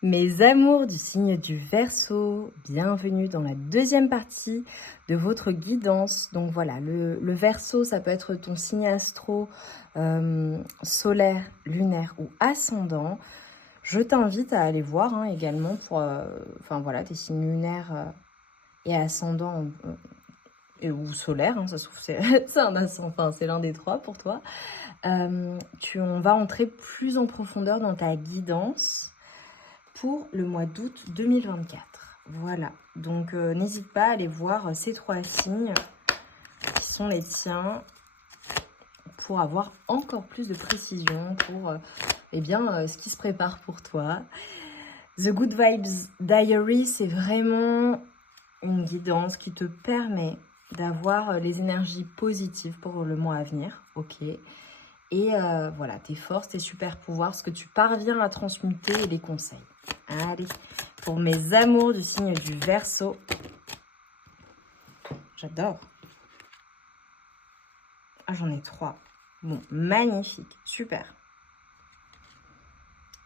Mes amours du signe du Verseau, bienvenue dans la deuxième partie de votre guidance. Donc voilà, le Verseau, ça peut être ton signe astro solaire, lunaire ou ascendant. Je t'invite à aller voir également pour tes signes lunaires et ascendants ou solaires. Ça se trouve, c'est l'un des trois pour toi. On va entrer plus en profondeur dans ta guidance pour le mois d'août 2024. Voilà, donc n'hésite pas à aller voir ces trois signes qui sont les tiens pour avoir encore plus de précision pour ce qui se prépare pour toi. The Good Vibes Diary, c'est vraiment une guidance qui te permet d'avoir les énergies positives pour le mois à venir, ok. Et tes forces, tes super pouvoirs, ce que tu parviens à transmuter et les conseils. Allez, pour mes amours du signe du Verseau. J'adore. Ah, j'en ai 3. Bon, magnifique, super.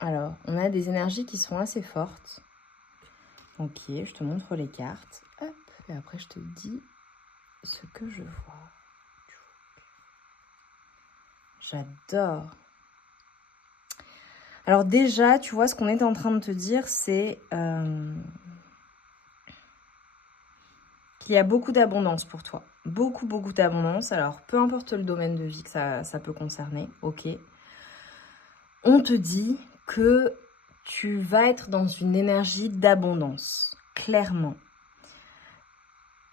Alors, on a des énergies qui sont assez fortes. Ok, je te montre les cartes. Hop, et après je te dis ce que je vois. J'adore. Alors déjà, tu vois, ce qu'on est en train de te dire, c'est qu'il y a beaucoup d'abondance pour toi. Beaucoup d'abondance. Alors, peu importe le domaine de vie que ça peut concerner, ok. On te dit que tu vas être dans une énergie d'abondance, clairement.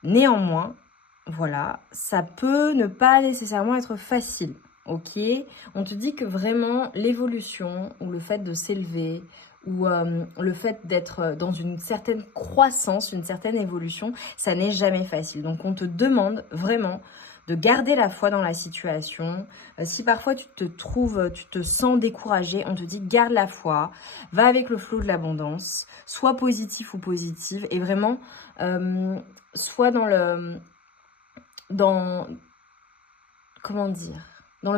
Néanmoins, voilà, ça peut ne pas nécessairement être facile. Ok, on te dit que vraiment l'évolution ou le fait de s'élever ou le fait d'être dans une certaine croissance, une certaine évolution, ça n'est jamais facile. Donc on te demande vraiment de garder la foi dans la situation. Si parfois tu te sens découragé, on te dit garde la foi, va avec le flot de l'abondance, sois positif ou positive et vraiment sois dans le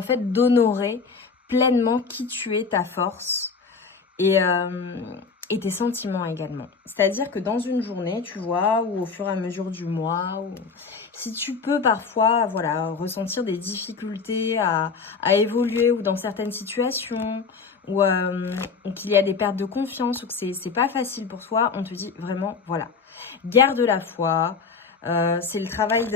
fait d'honorer pleinement qui tu es, ta force et tes sentiments également. C'est-à-dire que dans une journée, tu vois, ou au fur et à mesure du mois, si tu peux parfois ressentir des difficultés à évoluer ou dans certaines situations, ou qu'il y a des pertes de confiance, ou que c'est pas facile pour toi, on te dit vraiment, garde la foi, c'est le travail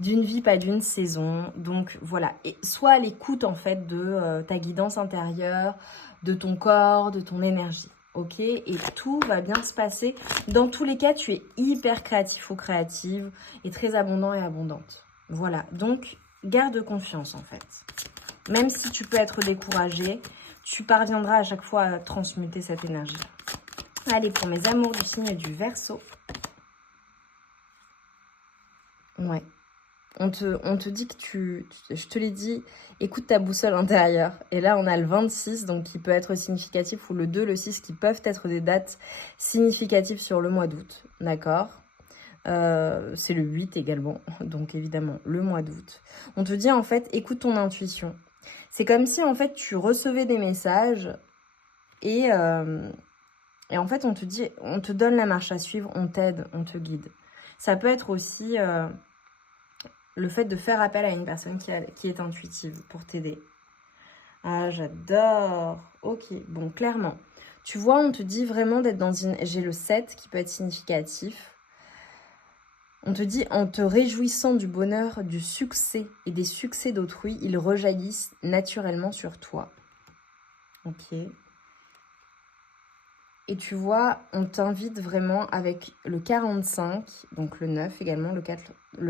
d'une vie, pas d'une saison. Donc voilà, et sois à l'écoute en fait de ta guidance intérieure, de ton corps, de ton énergie. Ok, et tout va bien se passer. Dans tous les cas, tu es hyper créatif ou créative et très abondant et abondante. Voilà, donc garde confiance en fait. Même si tu peux être découragé, tu parviendras à chaque fois à transmuter cette énergie. Allez, pour mes amours du signe du Verseau. Ouais. On te dit que je te l'ai dit, écoute ta boussole intérieure. Et là, on a le 26, donc qui peut être significatif, ou le 2, le 6, qui peuvent être des dates significatives sur le mois d'août. D'accord ? C'est le 8 également, donc évidemment, le mois d'août. On te dit, en fait, écoute ton intuition. C'est comme si, en fait, tu recevais des messages et en fait, on te dit, on te donne la marche à suivre, on t'aide, on te guide. Ça peut être aussi le fait de faire appel à une personne qui est intuitive pour t'aider. Ah, j'adore. Ok, bon, clairement. Tu vois, on te dit vraiment d'être dans une... J'ai le 7 qui peut être significatif. On te dit, en te réjouissant du bonheur, du succès et des succès d'autrui, ils rejaillissent naturellement sur toi. Ok. Et tu vois, on t'invite vraiment avec le 45, donc le 9 également, le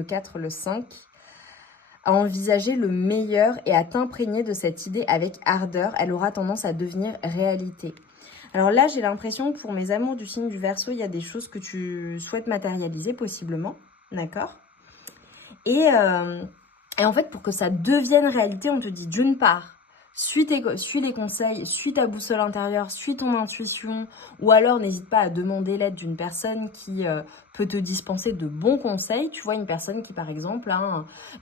4, le 5, à envisager le meilleur et à t'imprégner de cette idée avec ardeur. Elle aura tendance à devenir réalité. Alors là, j'ai l'impression que pour mes amours du signe du Verseau, il y a des choses que tu souhaites matérialiser possiblement, d'accord ? Et en fait, pour que ça devienne réalité, on te dit d'une part, suis les conseils, suis ta boussole intérieure, suis ton intuition, ou alors n'hésite pas à demander l'aide d'une personne qui peut te dispenser de bons conseils. Tu vois, une personne qui, par exemple,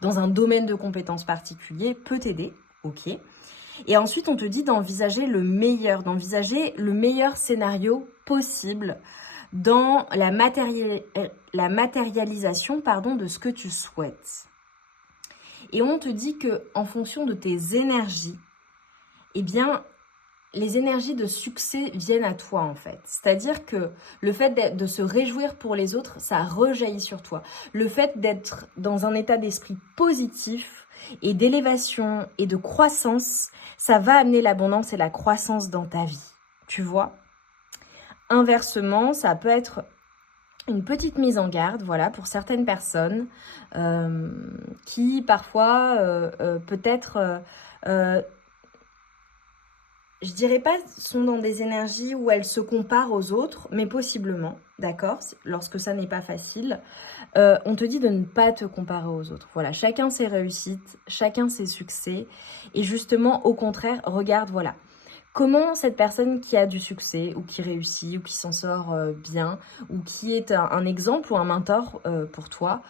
dans un domaine de compétences particulier, peut t'aider, ok ? Et ensuite, on te dit d'envisager le meilleur scénario possible dans la matérialisation de ce que tu souhaites. Et on te dit que en fonction de tes énergies, eh bien, les énergies de succès viennent à toi en fait. C'est-à-dire que le fait de se réjouir pour les autres, ça rejaillit sur toi. Le fait d'être dans un état d'esprit positif et d'élévation et de croissance, ça va amener l'abondance et la croissance dans ta vie. Tu vois ? Inversement, ça peut être une petite mise en garde, voilà, pour certaines personnes qui parfois peut-être... je dirais pas sont dans des énergies où elles se comparent aux autres, mais possiblement, d'accord, lorsque ça n'est pas facile, on te dit de ne pas te comparer aux autres. Voilà, chacun ses réussites, chacun ses succès, et justement, au contraire, regarde, voilà, comment cette personne qui a du succès, ou qui réussit, ou qui s'en sort bien, ou qui est un exemple ou un mentor pour toi,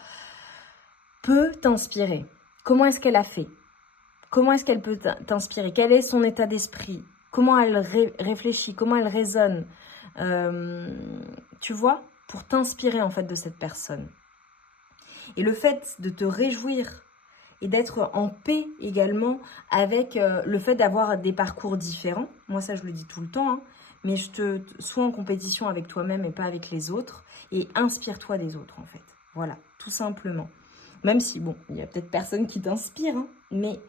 peut t'inspirer. Comment est-ce qu'elle a fait ? Comment est-ce qu'elle peut t'inspirer ? Quel est son état d'esprit ? Comment elle réfléchit, comment elle raisonne, tu vois, pour t'inspirer en fait de cette personne. Et le fait de te réjouir et d'être en paix également avec le fait d'avoir des parcours différents, moi ça je le dis tout le temps, hein, mais sois en compétition avec toi-même et pas avec les autres, et inspire-toi des autres en fait, voilà, tout simplement. Même si, bon, il y a peut-être personne qui t'inspire, hein, mais...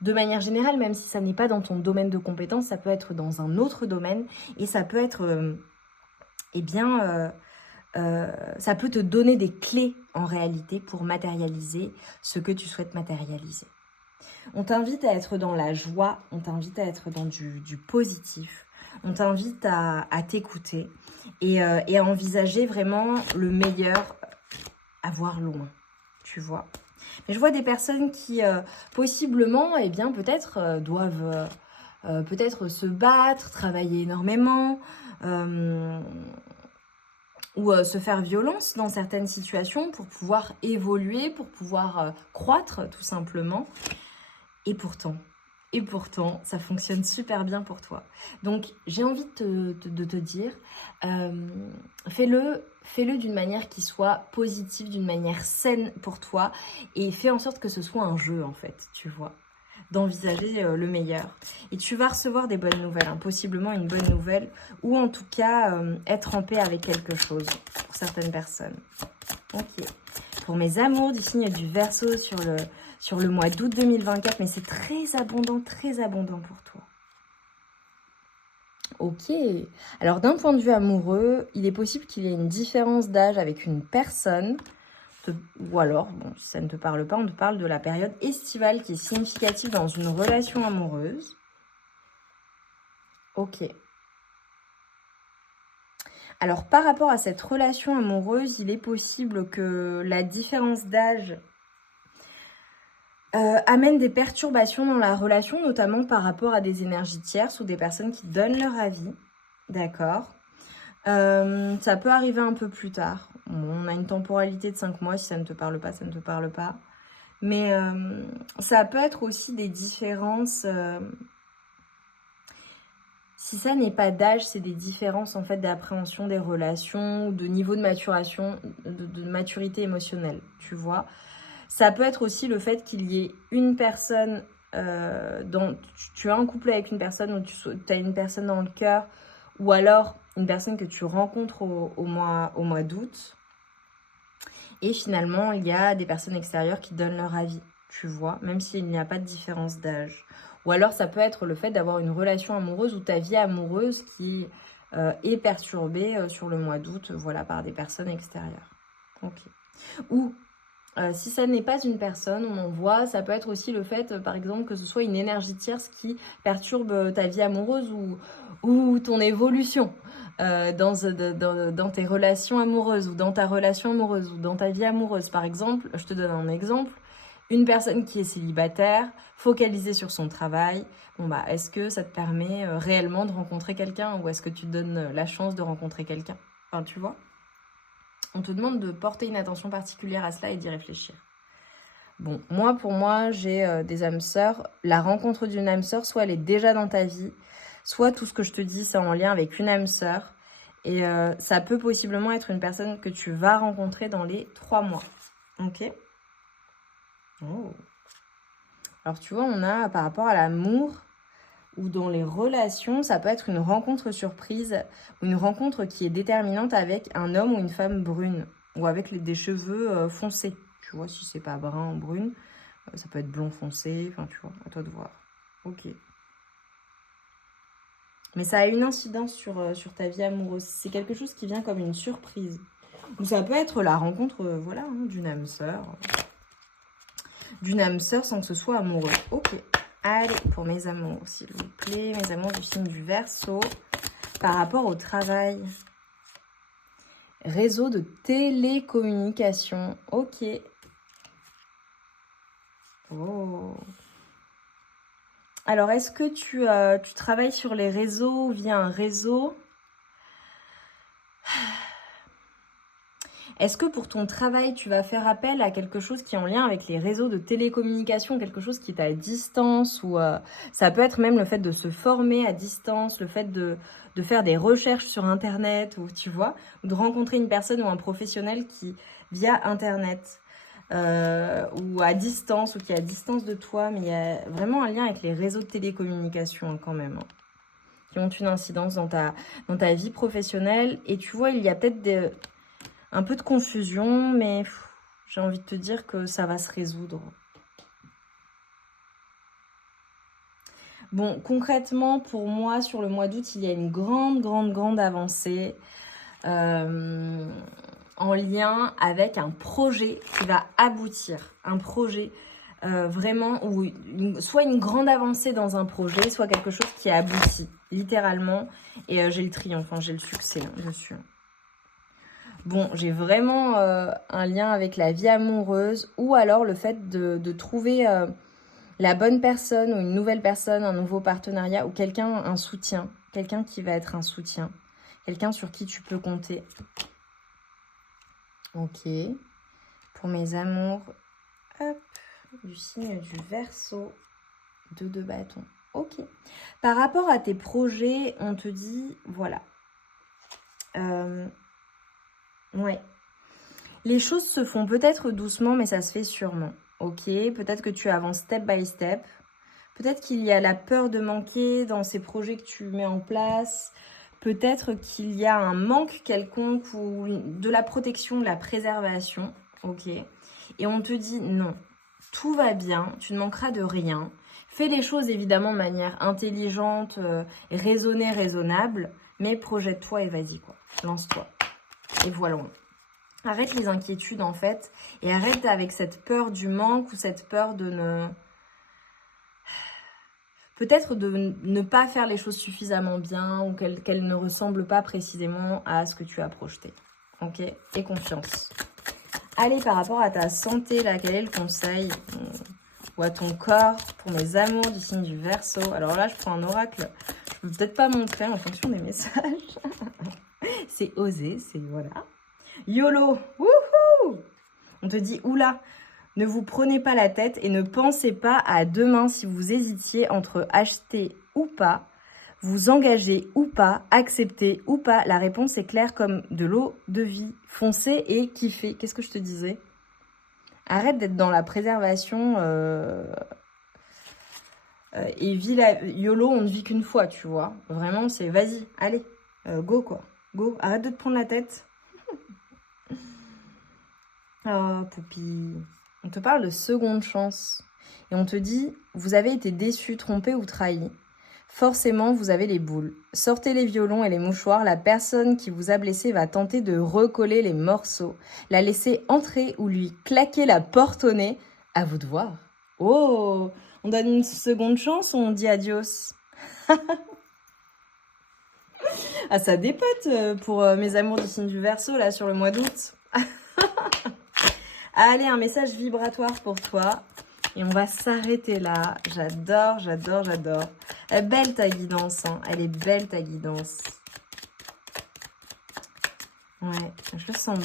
De manière générale, même si ça n'est pas dans ton domaine de compétence, ça peut être dans un autre domaine et ça peut être, ça peut te donner des clés en réalité pour matérialiser ce que tu souhaites matérialiser. On t'invite à être dans la joie, on t'invite à être dans du positif, on t'invite à t'écouter et à envisager vraiment le meilleur à voir loin, tu vois. Mais je vois des personnes qui, possiblement, eh bien, peut-être doivent peut-être se battre, travailler énormément, ou se faire violence dans certaines situations pour pouvoir évoluer, pour pouvoir croître, tout simplement. Et pourtant, ça fonctionne super bien pour toi. Donc, j'ai envie de te dire, fais-le d'une manière qui soit positive, d'une manière saine pour toi, et fais en sorte que ce soit un jeu, en fait, tu vois, d'envisager le meilleur. Et tu vas recevoir des bonnes nouvelles, hein, possiblement une bonne nouvelle, ou en tout cas, être en paix avec quelque chose, pour certaines personnes. Ok. Pour mes amours du signe du Verseau sur le mois d'août 2024, mais c'est très abondant pour toi. Ok. Alors, d'un point de vue amoureux, il est possible qu'il y ait une différence d'âge avec une personne, ou alors, bon, si ça ne te parle pas, on te parle de la période estivale qui est significative dans une relation amoureuse. Ok. Alors, par rapport à cette relation amoureuse, il est possible que la différence d'âge amène des perturbations dans la relation, notamment par rapport à des énergies tierces ou des personnes qui donnent leur avis. D'accord. Ça peut arriver un peu plus tard. Bon, on a une temporalité de 5 mois. Si ça ne te parle pas, ça ne te parle pas. Mais ça peut être aussi des différences... si ça n'est pas d'âge, c'est des différences en fait d'appréhension des relations, de niveau de maturation, de maturité émotionnelle, tu vois. Ça peut être aussi le fait qu'il y ait une personne, tu as un couple avec une personne ou tu as une personne dans le cœur, ou alors une personne que tu rencontres au mois d'août. Et finalement, il y a des personnes extérieures qui donnent leur avis, tu vois, même s'il n'y a pas de différence d'âge. Ou alors, ça peut être le fait d'avoir une relation amoureuse ou ta vie amoureuse qui est perturbée sur le mois d'août, voilà, par des personnes extérieures. Ok. Ou si ça n'est pas une personne, on en voit, ça peut être aussi le fait, par exemple, que ce soit une énergie tierce qui perturbe ta vie amoureuse ou ton évolution dans tes relations amoureuses ou dans ta relation amoureuse ou dans ta vie amoureuse. Par exemple, je te donne un exemple, une personne qui est célibataire, focalisée sur son travail, bon bah, est-ce que ça te permet réellement de rencontrer quelqu'un ou est-ce que tu te donnes la chance de rencontrer quelqu'un ? Enfin, tu vois ? On te demande de porter une attention particulière à cela et d'y réfléchir. Bon, pour moi, j'ai des âmes sœurs. La rencontre d'une âme sœur, soit elle est déjà dans ta vie, soit tout ce que je te dis, c'est en lien avec une âme sœur. Et ça peut possiblement être une personne que tu vas rencontrer dans les 3 mois. Ok? Oh. Alors, tu vois, on a par rapport à l'amour ou dans les relations, ça peut être une rencontre surprise ou une rencontre qui est déterminante avec un homme ou une femme brune ou avec des cheveux foncés. Tu vois, si c'est pas brun ou brune, ça peut être blond foncé, enfin, tu vois, à toi de voir. Ok. Mais ça a une incidence sur ta vie amoureuse. C'est quelque chose qui vient comme une surprise. Ou ça peut être la rencontre, voilà, hein, d'une âme sœur. D'une âme sœur sans que ce soit amoureux. Ok. Allez, pour mes amours, s'il vous plaît. Mes amours du signe du Verseau. Par rapport au travail. Réseau de télécommunication. Ok. Oh. Alors, est-ce que tu travailles sur les réseaux via un réseau? Est-ce que pour ton travail, tu vas faire appel à quelque chose qui est en lien avec les réseaux de télécommunication, quelque chose qui est à distance ou ça peut être même le fait de se former à distance, le fait de faire des recherches sur Internet ou tu vois, ou de rencontrer une personne ou un professionnel qui via Internet ou à distance ou qui est à distance de toi, mais il y a vraiment un lien avec les réseaux de télécommunication hein, quand même, hein, qui ont une incidence dans ta vie professionnelle. Et tu vois, il y a peut-être un peu de confusion, mais j'ai envie de te dire que ça va se résoudre. Bon, concrètement, pour moi, sur le mois d'août, il y a une grande avancée en lien avec un projet qui va aboutir. Un projet vraiment, ou soit une grande avancée dans un projet, soit quelque chose qui aboutit, littéralement. Et j'ai le triomphe, j'ai le succès dessus. Bon, j'ai vraiment un lien avec la vie amoureuse ou alors le fait de trouver la bonne personne ou une nouvelle personne, un nouveau partenariat ou quelqu'un, un soutien. Quelqu'un qui va être un soutien. Quelqu'un sur qui tu peux compter. Ok. Pour mes amours, hop, du signe du Verseau, 2 de bâton. Ok. Par rapport à tes projets, on te dit, voilà. Ouais. Les choses se font peut-être doucement, mais ça se fait sûrement. Ok, peut-être que tu avances step by step. Peut-être qu'il y a la peur de manquer dans ces projets que tu mets en place. Peut-être qu'il y a un manque quelconque ou de la protection, de la préservation. Ok. Et on te dit non, tout va bien, tu ne manqueras de rien. Fais les choses évidemment de manière intelligente, raisonnée, raisonnable. Mais projette-toi et vas-y quoi. Lance-toi. Et voilà. Arrête les inquiétudes en fait et arrête avec cette peur du manque ou cette peur de peut-être de ne pas faire les choses suffisamment bien ou qu'elles ne ressemblent pas précisément à ce que tu as projeté. Ok? Et confiance. Allez, par rapport à ta santé, là, quel est le conseil ou à ton corps pour mes amours du signe du Verseau? Alors là, je prends un oracle. Je peux peut-être pas montrer en fonction des messages. C'est osé, c'est voilà. YOLO! Wouhou! On te dit, oula, ne vous prenez pas la tête et ne pensez pas à demain si vous hésitiez entre acheter ou pas, vous engager ou pas, accepter ou pas. La réponse est claire comme de l'eau de vie. Foncez et kiffez. Qu'est-ce que je te disais? Arrête d'être dans la préservation et vis la YOLO, on ne vit qu'une fois, tu vois. Vraiment, c'est vas-y, allez, go quoi. Go, arrête de te prendre la tête. Oh, Poupie. On te parle de seconde chance. Et on te dit, vous avez été déçu, trompé ou trahi. Forcément, vous avez les boules. Sortez les violons et les mouchoirs. La personne qui vous a blessé va tenter de recoller les morceaux. La laisser entrer ou lui claquer la porte au nez. À vous de voir. Oh, on donne une seconde chance ou on dit adios? Ah, ça dépote pour mes amours du signe du Verseau, là, sur le mois d'août. Allez, un message vibratoire pour toi. Et on va s'arrêter là. J'adore, j'adore, j'adore. Elle est belle ta guidance, hein. Elle est belle ta guidance. Ouais, je le sens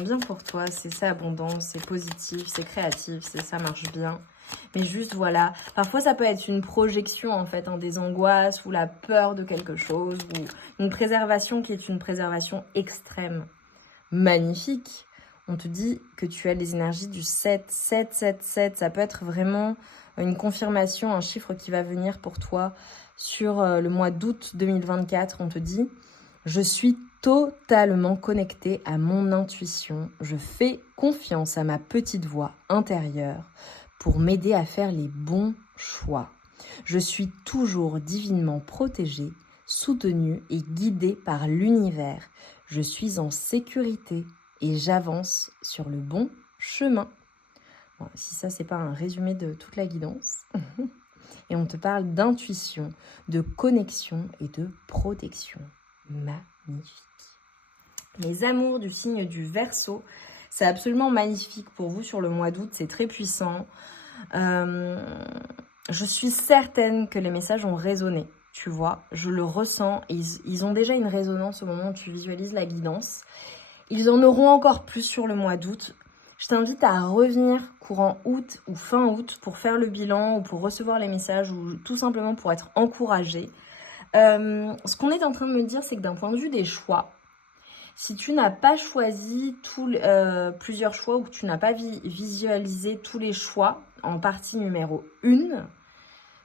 bien pour toi. C'est abondant, c'est positif, c'est créatif, ça marche bien. Mais juste, voilà, parfois ça peut être une projection en fait, hein, des angoisses ou la peur de quelque chose ou une préservation qui est une préservation extrême. Magnifique. On te dit que tu as les énergies du 7, 7, 7, 7. Ça peut être vraiment une confirmation, un chiffre qui va venir pour toi sur le mois d'août 2024. On te dit, je suis totalement connectée à mon intuition. Je fais confiance à ma petite voix intérieure pour m'aider à faire les bons choix. Je suis toujours divinement protégée, soutenue et guidée par l'univers. Je suis en sécurité et j'avance sur le bon chemin. Bon, si ça, c'est pas un résumé de toute la guidance. Et on te parle d'intuition, de connexion et de protection. Magnifique. Les amours du signe du Verseau, c'est absolument magnifique pour vous sur le mois d'août, c'est très puissant. Je suis certaine que les messages ont résonné, tu vois, je le ressens. Ils ont déjà une résonance au moment où tu visualises la guidance. Ils en auront encore plus sur le mois d'août. Je t'invite à revenir courant août ou fin août pour faire le bilan ou pour recevoir les messages ou tout simplement pour être encouragé. Ce qu'on est en train de me dire, c'est que d'un point de vue des choix, si tu n'as pas choisi plusieurs choix ou que tu n'as pas visualisé tous les choix en partie numéro 1,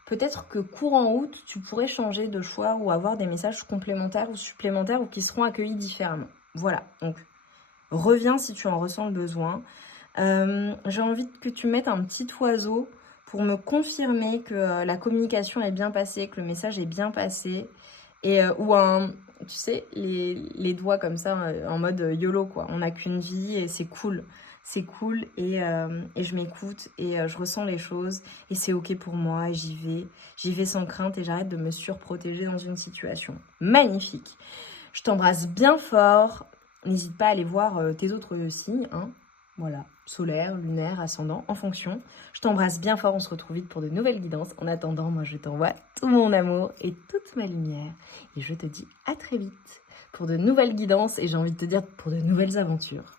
peut-être que courant août, tu pourrais changer de choix ou avoir des messages complémentaires ou supplémentaires ou qui seront accueillis différemment. Voilà, donc reviens si tu en ressens le besoin. J'ai envie que tu mettes un petit oiseau pour me confirmer que la communication est bien passée, que le message est bien passé. Ou tu sais, les doigts comme ça, en mode YOLO, quoi. On n'a qu'une vie et c'est cool. C'est cool et je m'écoute et je ressens les choses et c'est ok pour moi et j'y vais. J'y vais sans crainte et j'arrête de me surprotéger dans une situation. Magnifique. Je t'embrasse bien fort. N'hésite pas à aller voir tes autres signes, hein. Voilà, solaire, lunaire, ascendant, en fonction. Je t'embrasse bien fort, on se retrouve vite pour de nouvelles guidances. En attendant, moi je t'envoie tout mon amour et toute ma lumière. Et je te dis à très vite pour de nouvelles guidances et j'ai envie de te dire pour de nouvelles aventures.